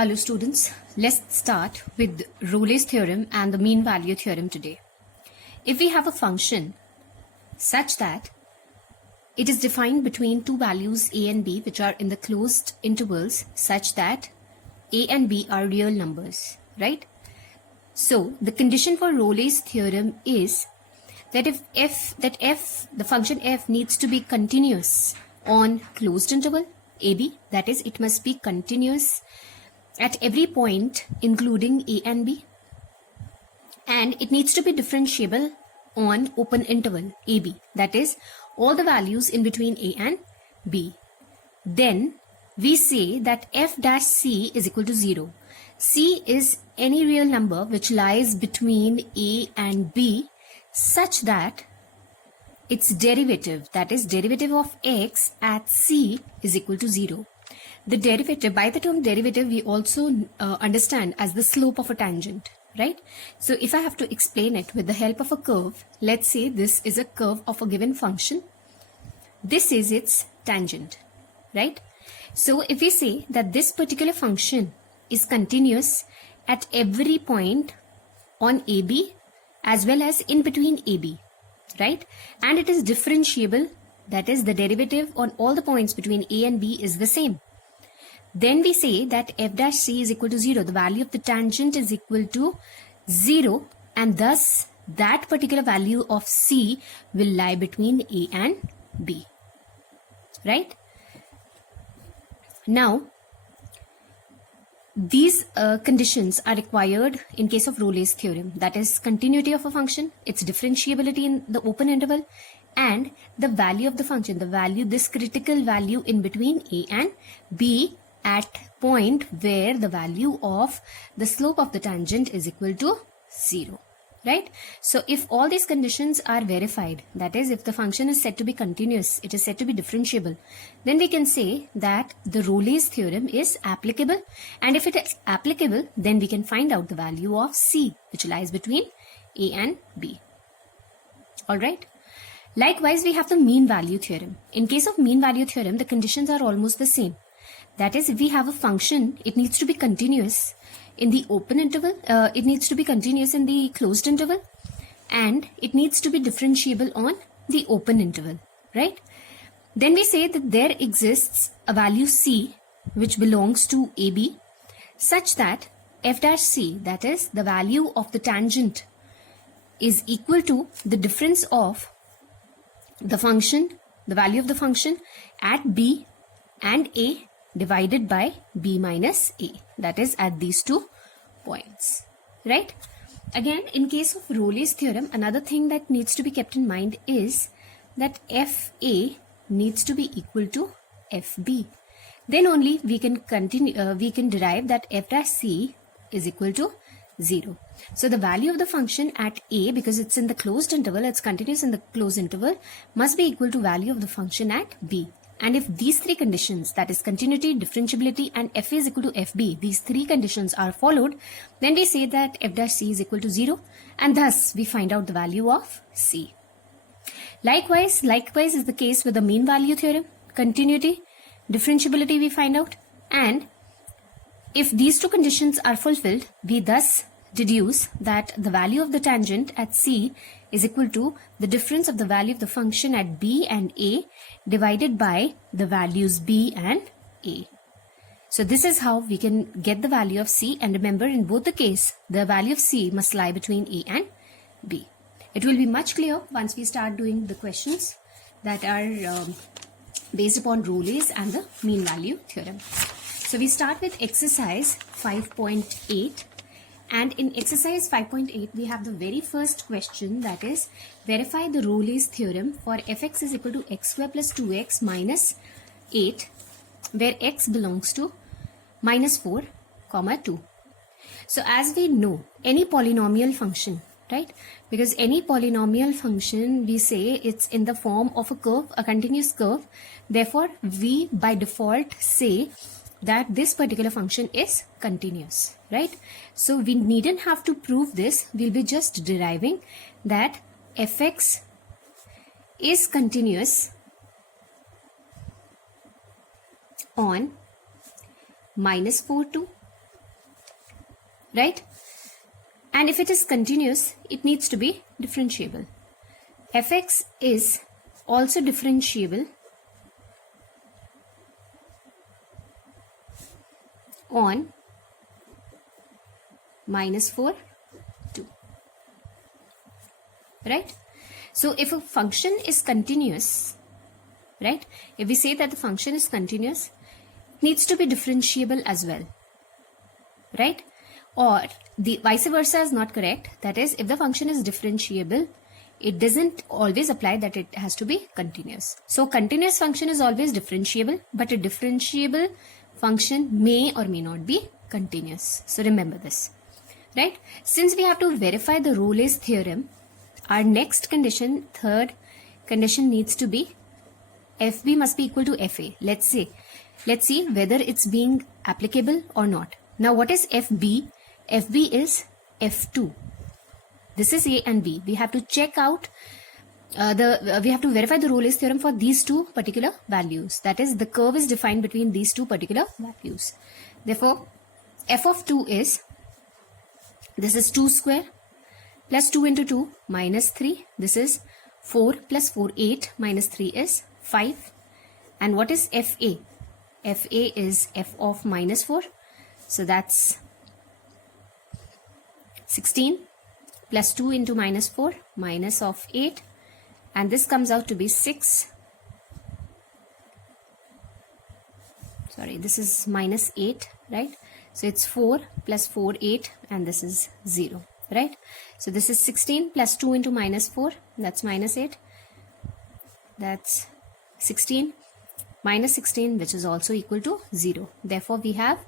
Hello students, let's start with Rolle's theorem and the mean value theorem today. If we have a function such that it is defined between two values a and b which are in the closed intervals such that a and b are real numbers, right? So the condition for Rolle's theorem is that the function f needs to be continuous on closed interval ab, that is it must be continuous at every point including a and b, and it needs to be differentiable on open interval ab, that is all the values in between a and b. Then we say that f dash c is equal to 0. C is any real number which lies between a and b such that its derivative, that is derivative of x at c, is equal to 0. The derivative, by the term derivative, we also understand as the slope of a tangent, right? So if I have to explain it with the help of a curve, let's say this is a curve of a given function. This is its tangent, right? So if we say that this particular function is continuous at every point on AB as well as in between AB, right? And it is differentiable, that is the derivative on all the points between A and B is the same. Then we say that f dash c is equal to 0. The value of the tangent is equal to 0, and thus that particular value of c will lie between a and b, right? Now, these conditions are required in case of Rolle's theorem, that is continuity of a function, its differentiability in the open interval, and the value of the function, this critical value in between a and b at point where the value of the slope of the tangent is equal to 0, right? So if all these conditions are verified, that is if the function is said to be continuous, it is said to be differentiable, then we can say that the Rolle's theorem is applicable, and if it is applicable, then we can find out the value of c which lies between a and b. Alright. Likewise, we have the mean value theorem. In case of mean value theorem, the conditions are almost the same. That is, if we have a function, it needs to be continuous in the open interval, it needs to be continuous in the closed interval, and it needs to be differentiable on the open interval, right? Then we say that there exists a value c which belongs to AB such that f dash c, that is the value of the tangent, is equal to the difference of the function, the value of the function at b and a divided by b minus a, that is at these 2 points, right? Again, in case of Rolle's theorem, another thing that needs to be kept in mind is that fa needs to be equal to fb. Then only we can derive that f dash c is equal to 0. So the value of the function at a, because it's in the closed interval, it's continuous in the closed interval, must be equal to value of the function at b. And if these three conditions, that is continuity, differentiability, and f is equal to fb, these three conditions are followed, then we say that f dash c is equal to 0, and thus we find out the value of c. Likewise is the case with the mean value theorem. Continuity, differentiability we find out, and if these two conditions are fulfilled, we thus deduce that the value of the tangent at c is equal to the difference of the value of the function at b and a divided by the values b and a. So this is how we can get the value of c, and remember, in both the case the value of c must lie between a and b. It will be much clearer once we start doing the questions that are based upon Rolle's and the mean value theorem. So we start with exercise 5.8. And in exercise 5.8, we have the very first question, that is, verify the Rolle's theorem for fx is equal to x square plus 2x minus 8, where x belongs to minus 4, 2. So as we know, any polynomial function, right? Because any polynomial function, we say it's in the form of a curve, a continuous curve. Therefore, we by default say that this particular function is continuous, right? So we needn't have to prove this. We'll be just deriving that fx is continuous on minus 4 to right? And if it is continuous, it needs to be differentiable. Fx is also differentiable on -4, 2, right? So if a function is continuous, right, if we say that the function is continuous, it needs to be differentiable as well, right? Or the vice versa is not correct. That is, if the function is differentiable, it doesn't always apply that it has to be continuous. So continuous function is always differentiable, but a differentiable function may or may not be continuous. So remember this, right? Since we have to verify the Rolle's theorem, our next condition, third condition, needs to be FB must be equal to FA. Let's see whether it's being applicable or not. Now what is FB? FB is F2. This is A and B. We have to check out we have to verify the Rolle's theorem for these two particular values. That is, the curve is defined between these two particular values. Therefore, f of 2 is, this is 2 square plus 2 into 2 minus 3. This is 4 plus 4, 8 minus 3 is 5. And what is FA? FA is f of -4. So that's 16 plus 2 into -4 minus of 8. And this comes out to be 6. Sorry, this is -8, right? So it's 4 plus 4, 8, and this is 0, right? So this is 16 plus 2 into -4, that's -8. That's 16 minus 16, which is also equal to 0. Therefore, we have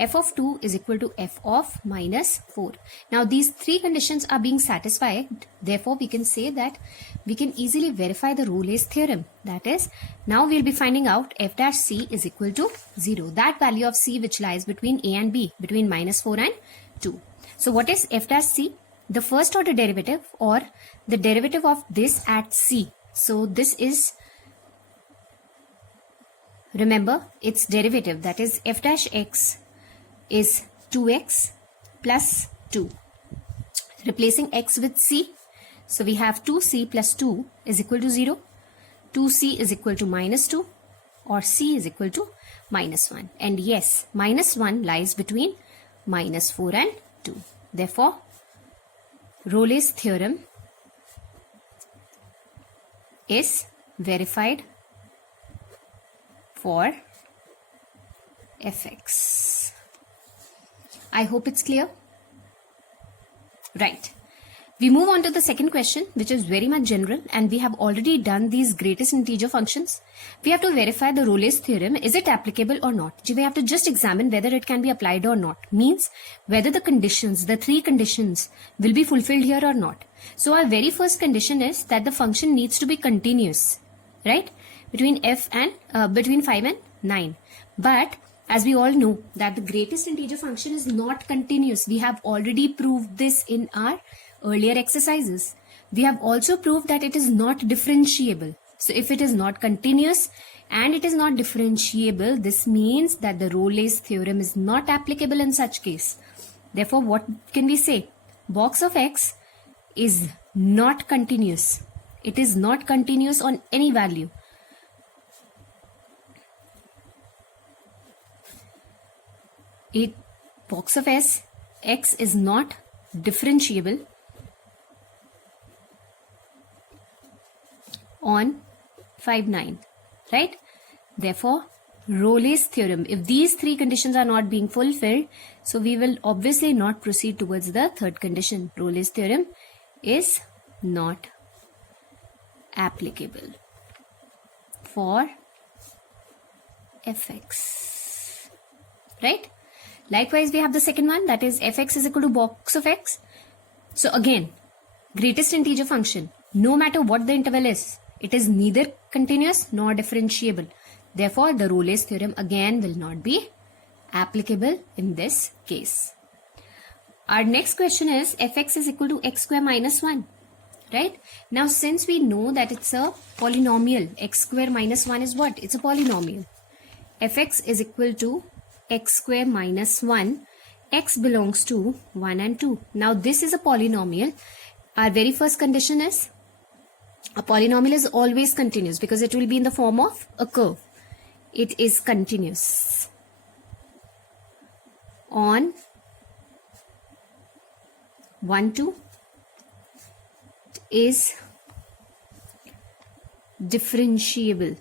f of 2 is equal to f of -4. Now, these three conditions are being satisfied. Therefore, we can say that we can easily verify the Rolle's theorem. That is, now we'll be finding out f dash c is equal to 0. That value of c which lies between a and b, between -4 and 2. So, what is f dash c? The first order derivative, or the derivative of this at c. So, this is, remember, its derivative, that is f dash x is 2x plus 2. Replacing x with c. So we have 2c plus 2 is equal to 0. 2c is equal to -2, or c is equal to -1. And yes, -1 lies between -4 and 2. Therefore, Rolle's theorem is verified for fx. I hope it's clear. Right. We move on to the second question, which is very much general, and we have already done these greatest integer functions. We have to verify the Rolle's theorem. Is it applicable or not? We have to just examine whether it can be applied or not. Means whether the conditions, the three conditions, will be fulfilled here or not. So our very first condition is that the function needs to be continuous, right? Between between 5 and 9. But as we all know that the greatest integer function is not continuous. We have already proved this in our earlier exercises. We have also proved that it is not differentiable. So if it is not continuous and it is not differentiable, this means that the Rolle's theorem is not applicable in such case. Therefore, what can we say? Box of x is not continuous. It is not continuous on any value. Box of x is not differentiable on 5, 9, right? Therefore, Rolle's theorem, if these three conditions are not being fulfilled, so we will obviously not proceed towards the third condition. Rolle's theorem is not applicable for fx, right? Likewise, we have the second one, that is fx is equal to box of x. So again, greatest integer function, no matter what the interval is, it is neither continuous nor differentiable. Therefore, the Rolle's theorem again will not be applicable in this case. Our next question is fx is equal to x square minus 1, right? Now, since we know that it's a polynomial, x square minus 1 is what? It's a polynomial. Fx is equal to x square minus 1 x belongs to 1 and 2. Now this is a polynomial. Our very first condition is a polynomial is always continuous because it will be in the form of a curve. It is continuous on 1, 2 is differentiable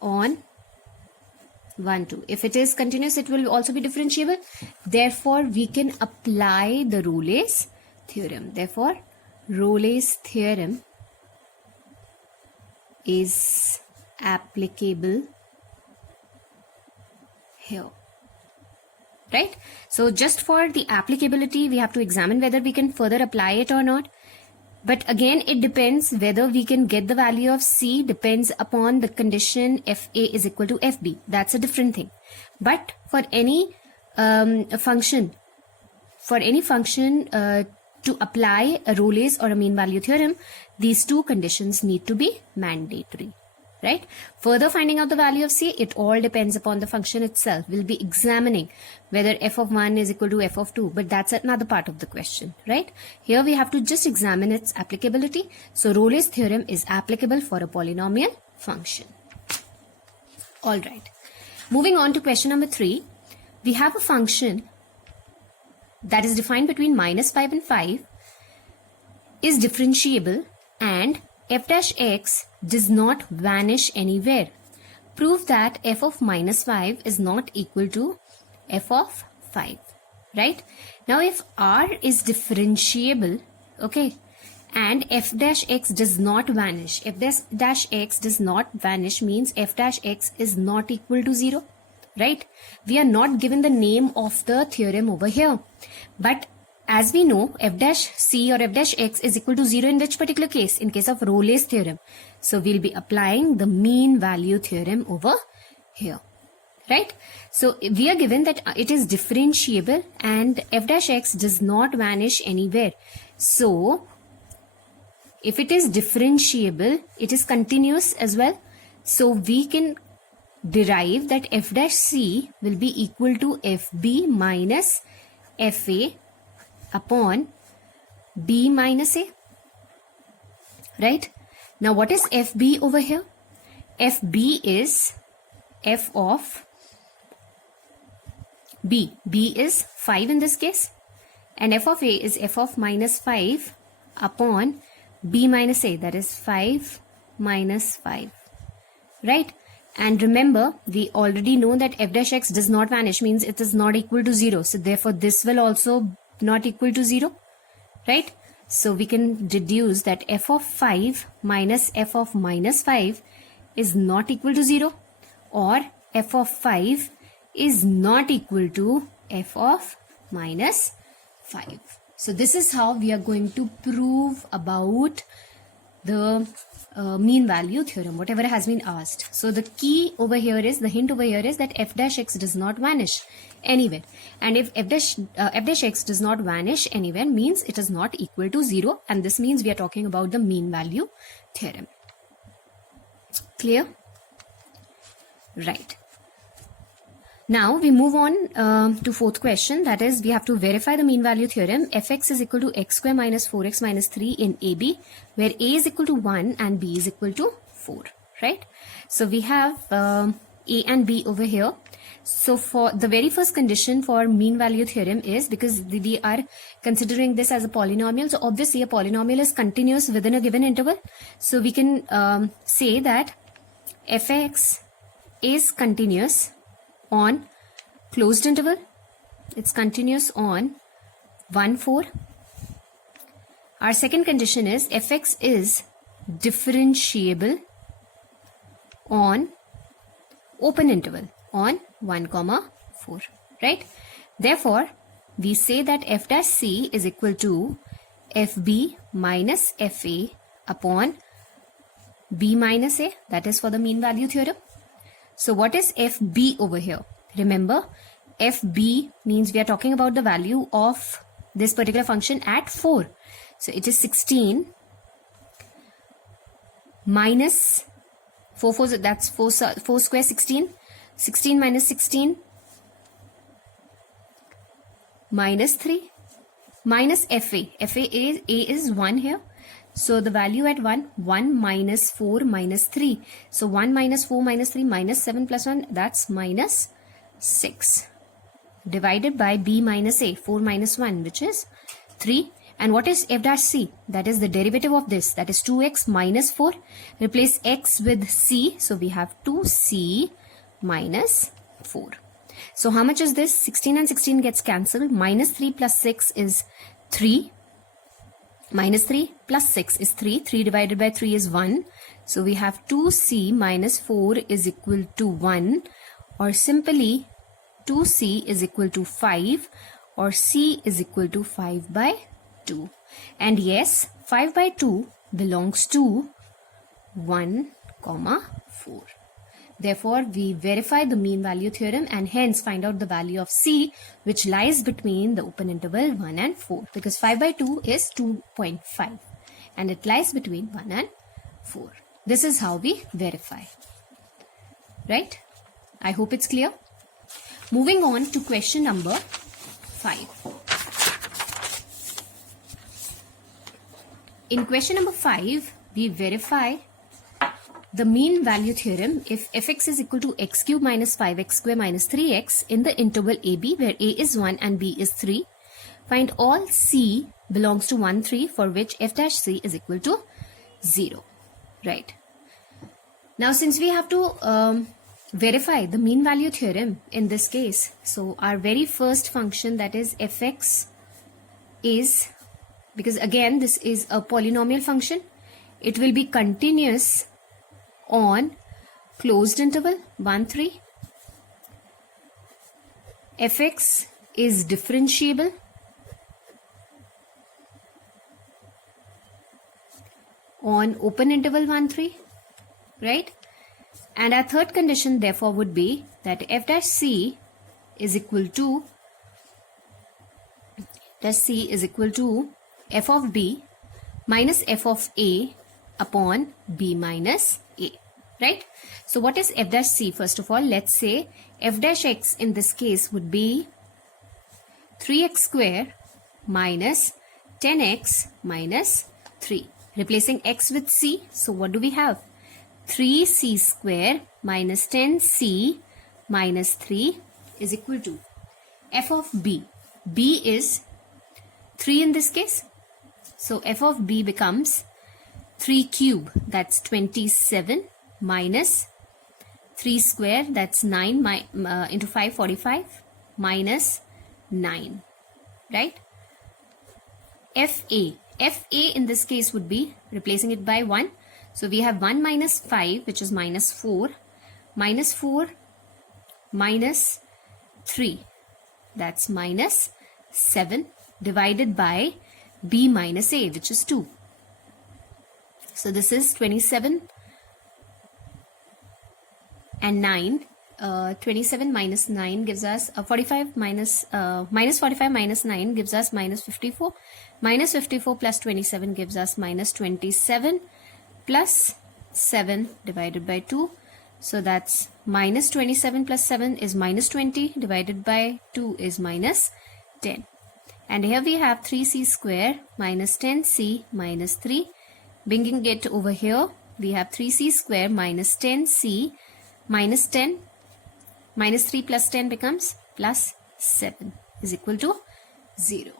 on 1, 2. If it is continuous, it will also be differentiable. Therefore, we can apply the Rolle's theorem. Therefore, Rolle's theorem is applicable here. Right? So, just for the applicability, we have to examine whether we can further apply it or not. But again, it depends whether we can get the value of C depends upon the condition FA is equal to FB. That's a different thing. But for any function to apply a Rolle's or a mean value theorem, these two conditions need to be mandatory. Right? Further finding out the value of C, it all depends upon the function itself. We'll be examining whether f of 1 is equal to f of 2, but that's another part of the question, right? Here we have to just examine its applicability. So Rolle's theorem is applicable for a polynomial function. All right. Moving on to question number 3. We have a function that is defined between -5 and 5 is differentiable and f dash x does not vanish anywhere. Prove that f of -5 is not equal to f of 5, right? Now if r is differentiable, okay, and f dash x does not vanish, f dash x does not vanish means f dash x is not equal to 0, right? We are not given the name of the theorem over here, but as we know, f dash c or f dash x is equal to 0 in which particular case? In case of Rolle's theorem. So we'll be applying the mean value theorem over here, right? So we are given that it is differentiable and f dash x does not vanish anywhere. So if it is differentiable, it is continuous as well. So we can derive that f dash c will be equal to fb minus fa upon b minus a, right? Now what is fb over here? Fb is f of b. B is 5 in this case, and f of a is f of minus 5 upon b minus a, that is 5 minus 5, right? And remember, we already know that f dash x does not vanish means it is not equal to 0. So therefore this will also not equal to 0, right? So we can deduce that f of 5 minus f of minus 5 is not equal to 0, or f of 5 is not equal to f of minus 5. So this is how we are going to prove about the mean value theorem, whatever has been asked. So the key over here is, the hint over here is that f dash x does not vanish anywhere. And if f dash x does not vanish anywhere means it is not equal to 0. And this means we are talking about the mean value theorem. Clear? Right. Now we move on to fourth question, that is we have to verify the mean value theorem. Fx is equal to x square minus 4x minus 3 in AB, where a is equal to 1 and b is equal to 4, right? So we have a and b over here. So for the very first condition for mean value theorem is, because we are considering this as a polynomial, so obviously a polynomial is continuous within a given interval. So we can say that fx is continuous on closed interval. It's continuous on 1, 4. Our second condition is fx is differentiable on open interval on 1, 4, right? Therefore, we say that f dash c is equal to fb minus fa upon b minus a, that is for the mean value theorem. So what is fb over here? Remember, fb means we are talking about the value of this particular function at 4. So it is 16 minus 4, that's 4 square 16. 16 minus 16, minus 3 minus FA. A is 1 here. So the value at 1 minus 4 minus 3. So 1 minus 4 minus 3 minus 7 plus 1, that's minus 6. Divided by B minus A, 4 minus 1, which is 3. And what is f dash c? That is the derivative of this. That is 2x minus 4. Replace x with c. So we have 2c minus 4. So how much is this? 16 and 16 gets cancelled. Minus 3 plus 6 is 3. Minus 3 plus 6 is 3. 3 divided by 3 is 1. So we have 2c minus 4 is equal to 1. Or simply 2c is equal to 5. Or c is equal to 5 by 2. And yes, 5 by 2 belongs to 1, 4. Therefore, we verify the mean value theorem and hence find out the value of c, which lies between the open interval 1 and 4, because 5 by 2 is 2.5 and it lies between 1 and 4. This is how we verify. Right? I hope it's clear. Moving on to question number 5. In question number 5, we verify the mean value theorem if fx is equal to x cube minus 5x square minus 3x in the interval AB, where A is 1 and B is 3. Find all C belongs to 1, 3 for which f dash C is equal to 0. Right. Now since we have to verify the mean value theorem in this case, so our very first function, that is fx, is, because again this is a polynomial function, it will be continuous on closed interval 1, 3. Fx is differentiable on open interval 1, 3, right? And our third condition therefore would be that f dash c is equal to f of b minus f of a upon b minus a, right? So what is f dash c? First of all, let's say f dash x in this case would be 3x square minus 10x minus 3. Replacing x with c, so what do we have? 3c square minus 10c minus 3 is equal to f of b. b is 3 in this case. So f of b becomes 3 cube, that's 27, minus 3 square, that's 9 into 5, 45, minus 9, right? fa in this case would be, replacing it by 1. So we have 1 minus 5, which is minus 4, minus 4, minus 3, that's minus 7, divided by b minus a, which is 2. So this is 27 and 9. 27 minus 9 gives us 45 minus 45 minus 9 gives us minus 54. Minus 54 plus 27 gives us minus 27 plus 7 divided by 2. So that's minus 27 plus 7 is minus 20 divided by 2 is minus 10. And here we have 3c square minus 10c minus 3. Bringing it over here, we have 3c square minus 10c minus 10. Minus 3 plus 10 becomes plus 7 is equal to 0.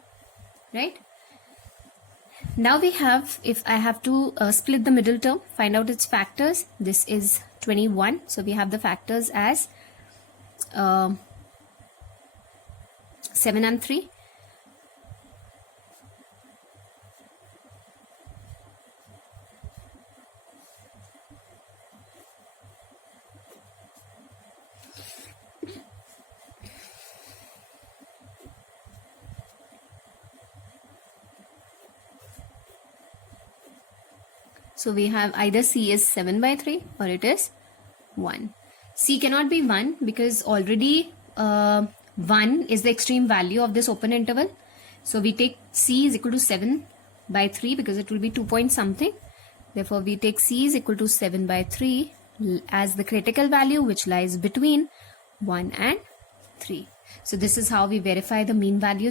Right? Now we have, if I have to split the middle term, find out its factors. This is 21. So we have the factors as 7 and 3. So we have either C is 7 by 3 or it is 1. C cannot be 1 because already 1 is the extreme value of this open interval. So we take C is equal to 7 by 3 because it will be 2 point something. Therefore we take C is equal to 7 by 3 as the critical value, which lies between 1 and 3. So this is how we verify the mean value